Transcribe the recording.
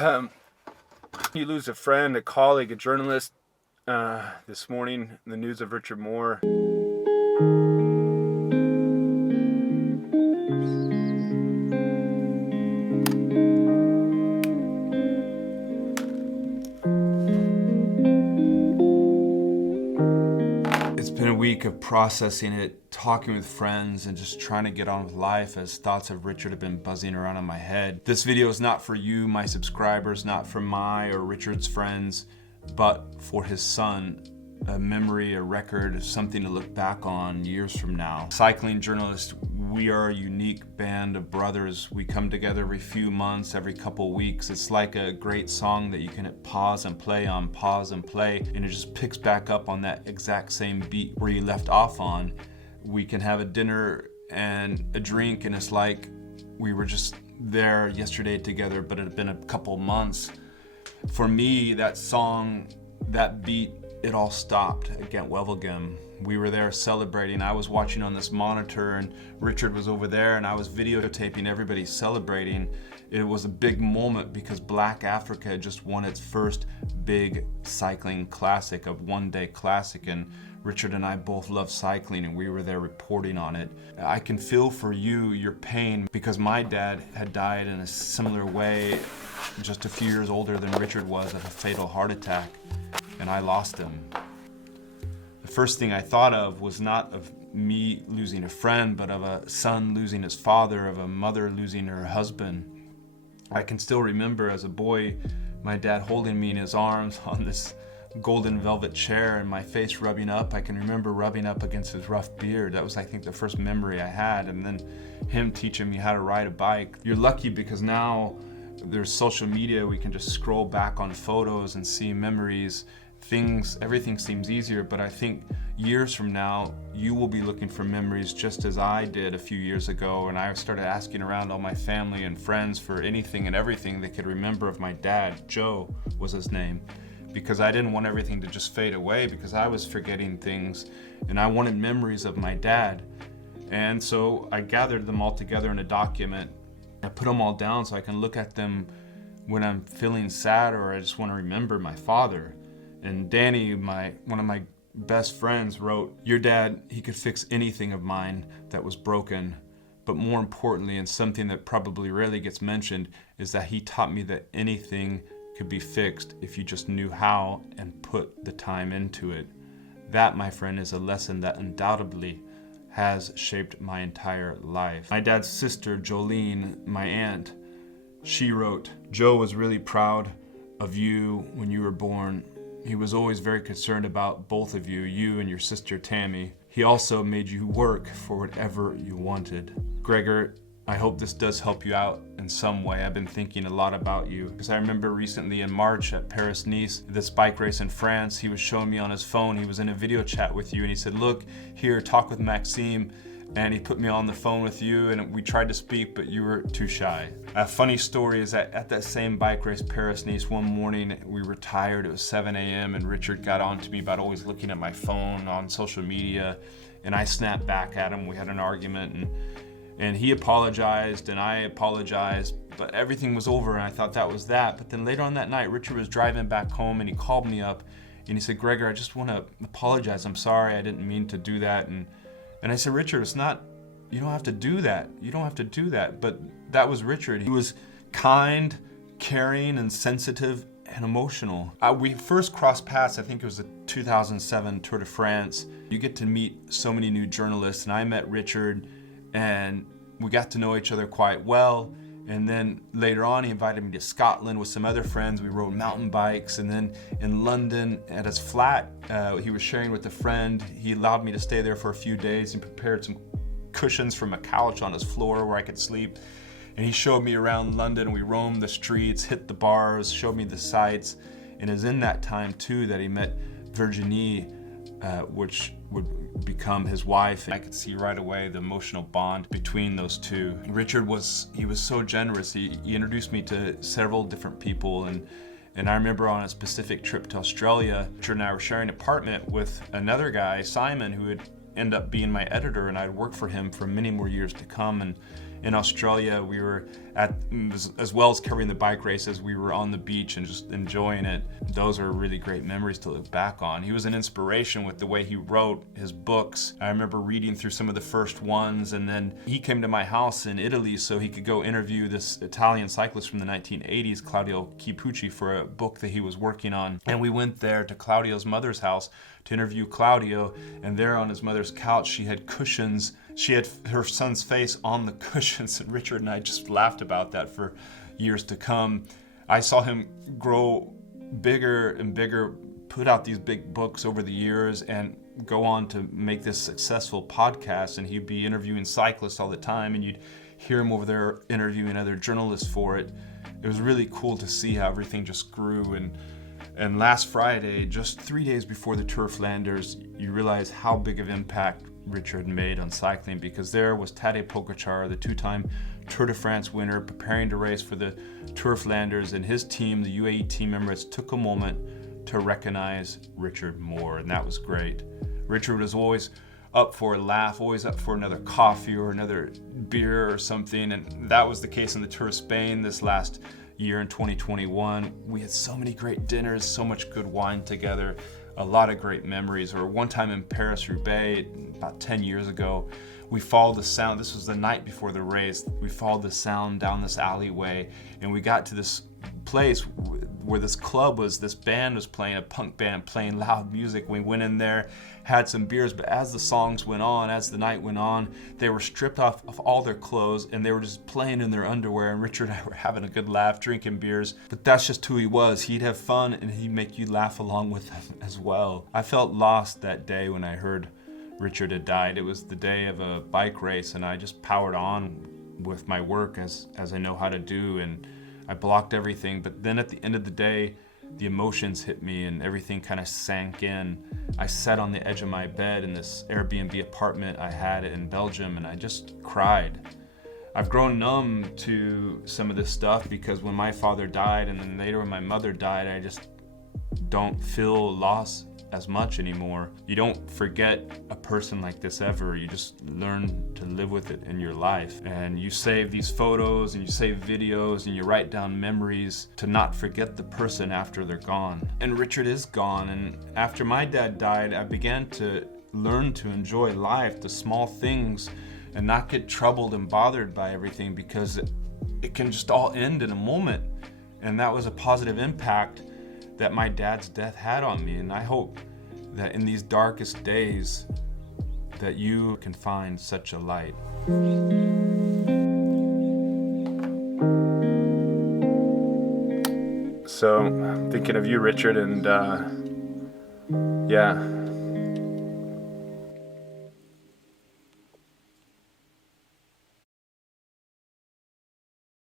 You lose a friend, a colleague, a journalist. This morning, the news of Richard Moore. It's been a week of processing it, talking with friends, and just trying to get on with life as thoughts of Richard have been buzzing around in my head. This video is not for you, my subscribers, not for my or Richard's friends, but for his son, a memory, a record, something to look back on years from now. Cycling journalist, we are a unique band of brothers. We come together every few months, every couple weeks. It's like a great song that you can hit pause and play on, pause and play, and it just picks back up on that exact same beat where you left off on. We can have a dinner and a drink, and it's like we were just there yesterday together, but it had been a couple months. For me, that song, that beat, it all stopped at Ghent Wevelgem. We were there celebrating. I was watching on this monitor and Richard was over there and I was videotaping everybody celebrating. It was a big moment because Black Africa had just won its first big cycling classic, a one-day classic, and Richard and I both love cycling and we were there reporting on it. I can feel for you, your pain, because my dad had died in a similar way, just a few years older than Richard was, of a fatal heart attack, and I lost him. The first thing I thought of was not of me losing a friend, but of a son losing his father, of a mother losing her husband. I can still remember as a boy, my dad holding me in his arms on this golden velvet chair and my face rubbing up. I can remember rubbing up against his rough beard. That was, I think, the first memory I had. And then him teaching me how to ride a bike. You're lucky because now there's social media. We can just scroll back on photos and see memories. Everything seems easier, but I think years from now, you will be looking for memories just as I did a few years ago, and I started asking around all my family and friends for anything and everything they could remember of my dad. Joe was his name, because I didn't want everything to just fade away, because I was forgetting things, and I wanted memories of my dad. And so I gathered them all together in a document. I put them all down so I can look at them when I'm feeling sad or I just want to remember my father. And Danny, one of my best friends, wrote, "Your dad, he could fix anything of mine that was broken. But more importantly, and something that probably rarely gets mentioned, is that he taught me that anything could be fixed if you just knew how and put the time into it." That, my friend, is a lesson that undoubtedly has shaped my entire life. My dad's sister, Jolene, my aunt, she wrote, "Joe was really proud of you when you were born. He was always very concerned about both of you, you and your sister Tammy. He also made you work for whatever you wanted." Gregor, I hope this does help you out in some way. I've been thinking a lot about you because I remember recently in March at Paris-Nice, this bike race in France, he was showing me on his phone, he was in a video chat with you and he said, "Look here, talk with Maxime." And he put me on the phone with you and we tried to speak, but you were too shy. A funny story is that at that same bike race, Paris-Nice, one morning we were tired, it was 7 a.m. and Richard got on to me about always looking at my phone on social media, and I snapped back at him. We had an argument and he apologized and I apologized, but everything was over and I thought that was that. But then later on that night, Richard was driving back home and he called me up and he said, "Gregor, I just want to apologize. I'm sorry, I didn't mean to do that." And I said, "Richard, it's not, you don't have to do that. You don't have to do that." But that was Richard. He was kind, caring, and sensitive and emotional. We first crossed paths, I think it was the 2007 Tour de France. You get to meet so many new journalists, and I met Richard, and we got to know each other quite well. And then later on, he invited me to Scotland with some other friends. We rode mountain bikes. And then in London at his flat, he was sharing with a friend. He allowed me to stay there for a few days and prepared some cushions from a couch on his floor where I could sleep. And he showed me around London. We roamed the streets, hit the bars, showed me the sights. And it was in that time too that he met Virginie, which would become his wife. I could see right away the emotional bond between those two. Richard was so generous. He introduced me to several different people, and I remember on a specific trip to Australia, Richard and I were sharing an apartment with another guy, Simon, who would end up being my editor, and I'd work for him for many more years to come. in Australia. We were at, as well as covering the bike races, we were on the beach and just enjoying it. Those are really great memories to look back on. He was an inspiration with the way he wrote his books. I remember reading through some of the first ones, and then he came to my house in Italy so he could go interview this Italian cyclist from the 1980s, Claudio Chipucci, for a book that he was working on. And we went there to Claudio's mother's house to interview Claudio, and there on his mother's couch she had cushions. She had her son's face on the cushions, and Richard and I just laughed about that for years to come. I saw him grow bigger and bigger, put out these big books over the years, and go on to make this successful podcast. And he'd be interviewing cyclists all the time, and you'd hear him over there interviewing other journalists for it. It was really cool to see how everything just grew. And last Friday, just 3 days before the Tour of Flanders, you realize how big of impact Richard made on cycling, because there was Tadej Pogačar, the two-time Tour de France winner, preparing to race for the Tour of Flanders, and his team, the UAE team members, took a moment to recognize Richard Moore, and that was great. Richard was always up for a laugh, always up for another coffee or another beer or something, and that was the case in the Tour of Spain this last year in 2021. We had so many great dinners, so much good wine together, a lot of great memories. Or one time in Paris-Roubaix, about 10 years ago, we followed the sound. This was the night before the race. We followed the sound down this alleyway, and we got to this place where this club was, this band was playing, a punk band playing loud music. We went in there, had some beers, but as the songs went on, as the night went on, they were stripped off of all their clothes and they were just playing in their underwear, and Richard and I were having a good laugh, drinking beers. But that's just who he was. He'd have fun and he'd make you laugh along with him as well. I felt lost that day when I heard Richard had died. It was the day of a bike race, and I just powered on with my work as I know how to do, and I blocked everything. But then at the end of the day, the emotions hit me and everything kind of sank in. I sat on the edge of my bed in this Airbnb apartment I had in Belgium, and I just cried. I've grown numb to some of this stuff because when my father died and then later when my mother died, I just don't feel loss as much anymore. You don't forget a person like this ever. You just learn to live with it in your life. And you save these photos and you save videos and you write down memories to not forget the person after they're gone. And Richard is gone. And after my dad died, I began to learn to enjoy life, the small things, and not get troubled and bothered by everything, because it can just all end in a moment. And that was a positive impact that my dad's death had on me. And I hope that in these darkest days that you can find such a light. So I'm thinking of you, Richard, and yeah,